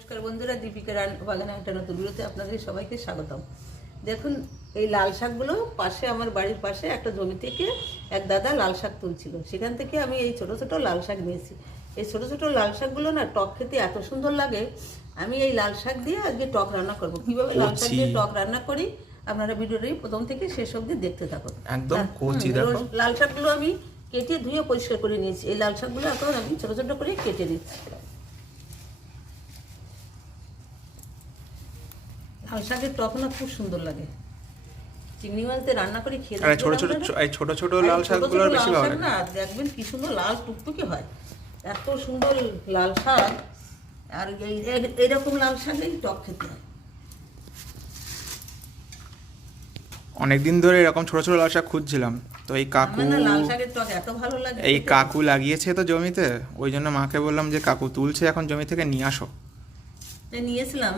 নমস্কার বন্ধুরা দীপিকা রান বাগানে একটা নতুন ভিডিওতে আপনাদের সবাইকে স্বাগতম। দেখুন এই লাল শাকগুলো পাশে আমার বাড়ির পাশে একটা জমি থেকে এক দাদা লাল শাক তুলছিল। সেখান থেকে আমি এই ছোট ছোট লাল শাক নিয়েছি। এই ছোট ছোট লাল শাকগুলো না টক খেতে এত সুন্দর লাগে। আমি এই লাল শাক দিয়ে আজকে টক রান্না করব। কীভাবে লাল শাক দিয়ে টক রান্না করি আপনারা ভিডিওটি প্রথম থেকে শেষ অবধি দেখতে থাকুন। একদম রোজ- লাল শাকগুলো আমি কেটে ধুয়ে পরিষ্কার করে নিয়েছি। এই লাল শাকগুলো এখন আমি ছোট ছোট করে কেটে নিচ্ছি। লাল শাকের টক না খুব সুন্দর লাগে। চিংড়ি মাছ দিয়ে রান্না করে খেয়ে আর ছোট ছোট এই ছোট ছোট লাল শাকগুলো বেশি ভালো লাগে। না দেখবেন কি সুন্দর লাল টুকটুকে হয়। এত সুন্দর লাল শাক। আর এই এইরকম লাল শাকেই টক খেতে হয়। অনেকদিন ধরে এরকম ছোট ছোট লাল শাক খুঁজছিলাম। তো এই কাকু লাল শাকের টক এত ভালো লাগে এই কাকু লাগিয়েছে তো জমিতে ওই জন্য মাকে বললাম যে কাকু তুলছে এখন জমি থেকে নিয়ে আসো। নিয়েছিলাম।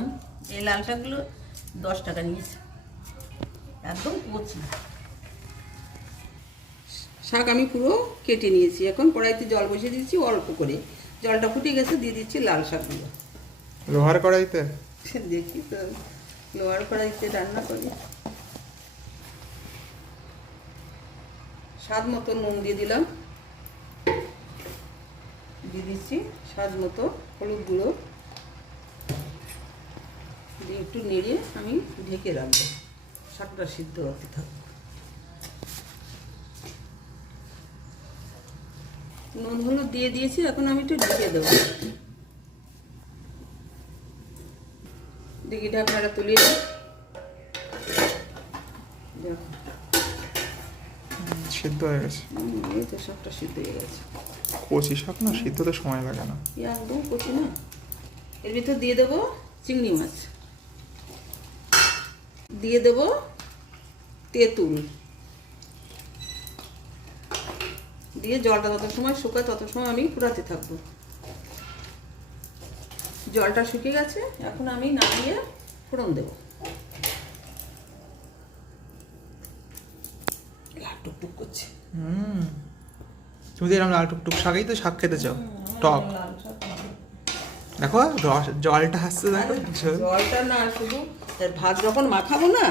এই লাল শাকগুলো দশ টাকা নিয়েছে। একদম কচি। শাক আমি পুরো কেটে নিয়েছি। এখন কড়াইতে জল বসিয়ে দিয়েছি অল্প করে। জলটা ফুটে গেছে দিয়ে দিচ্ছি লাল শাকগুলো। লোহার কড়াইতে? দেখি তো লোহার কড়াইতে রান্না করি। স্বাদ মতো নুন দিয়ে দিলাম। দিয়ে দিচ্ছি স্বাদ মতো হলুদ গুঁড়ো। একটু নেড়ে আমি ঢেকে রাখব। শাকটা সিদ্ধ হতে থাকবে নুন হলুদ দিয়ে দিয়েছি এখন আমি একটু ঢেকে দেবো। দেখি ঢাকনাটা তুলে দেখো। সিদ্ধ হয়ে গেছে। এই তো শাকটা সিদ্ধ হয়ে গেছে। কচি শাক না? সিদ্ধ সময় লাগে না। একদম কচি না? এর ভিতর দিয়ে দেবো চিংড়ি মাছ। দিয়ে দেবো তেঁতুল। দিয়ে জলটা তত সময় শুকায় তত সময় আমি ফুরাতে থাকব। জলটা শুকিয়ে গেছে এখন আমি নামিয়ে ফোড়ন দেবো। লাল টুকটুক করছে। হুম। তুমি তো এরকম লাল টুকটুক শাকেই তো শাক খেতে চাও। টক। দেখো জলটা আসছে দেখো জলটা না শুধু ভাত যখন মাখাবো না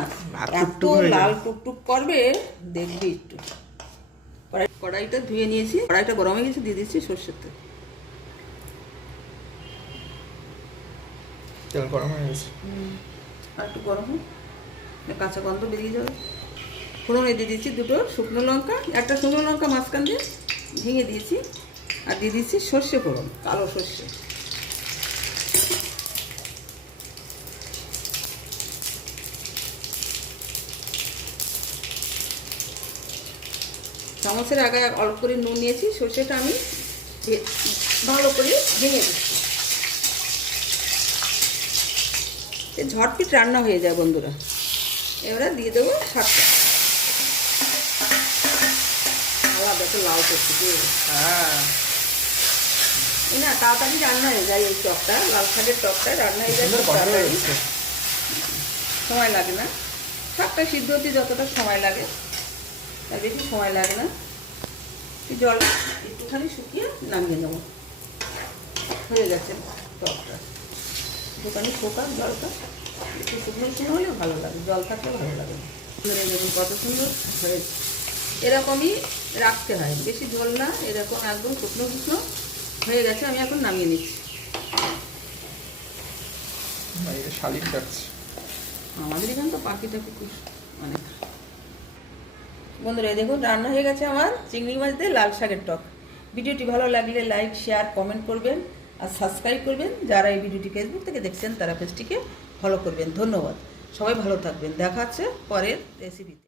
এত যাবে। লাল টুকটুক করবে দেখবি একটু। কড়াইটা ধুয়ে নিয়েছি কড়াইটা গরম হয়ে গেছে দিয়ে দিচ্ছি সর্ষের তেল। তেল গরম হয়ে গেছে। আর একটু গরম হোক। কাঁচা গন্ধ বেরিয়ে যাবে। ফোড়নে দিয়ে দিচ্ছি দুটো শুকনো লঙ্কা একটা শুকনো লঙ্কা মাঝখান দিয়ে ভেঙে দিয়েছি আর দিয়ে দিচ্ছি সর্ষে ফোড়ন কালো সর্ষে। চামচের আগে অল্প করে নুন নিয়েছি সর্ষেটা আমি ভালো করে ভেঙে দিচ্ছি ঝটপিট রান্না হয়ে যায় বন্ধুরা। এবারে দিয়ে দেবো শাকটা আলাদা তো করছি হ্যাঁ। না তাড়াতাড়ি রান্না হয়ে যায় এই টকটা লাল শাকের টকটা রান্না হয়ে যায় তাড়াতাড়ি। সময় লাগে না। শাকটা সিদ্ধ হতে যতটা সময় লাগে। তার বেশি সময় লাগে না। জল একটুখানি শুকিয়ে নামিয়ে নেব। হয়ে গেছে টকটা। দোকানে শোকাক জলটা একটু শুকনো শুকনো হলে ভালো লাগে জল থাকলে ভালো লাগে। ধরে দেখুন কত সুন্দর হয়েছে। এরকমই রাখতে হয় বেশি ঝোল না এরকম একদম শুকনো শুকনো হয়ে গেছে আমি এখন নামিয়ে নিচ্ছি। শালিক আমাদের এখানে তো পাখিটা খুব অনেক। বন্ধুরা দেখুন, রান্না হয়ে গেছে আমার চিংড়ি মাছ দিয়ে লাল শাকের টক। ভিডিওটি ভালো লাগলে লাইক শেয়ার কমেন্ট করবেন আর সাবস্ক্রাইব করবেন। যারা এই ভিডিওটি ফেসবুক থেকে দেখছেন, তারা পেজটিকে ফলো করবেন। ধন্যবাদ। সবাই ভালো থাকবেন। দেখা হচ্ছে পরের রেসিপিতে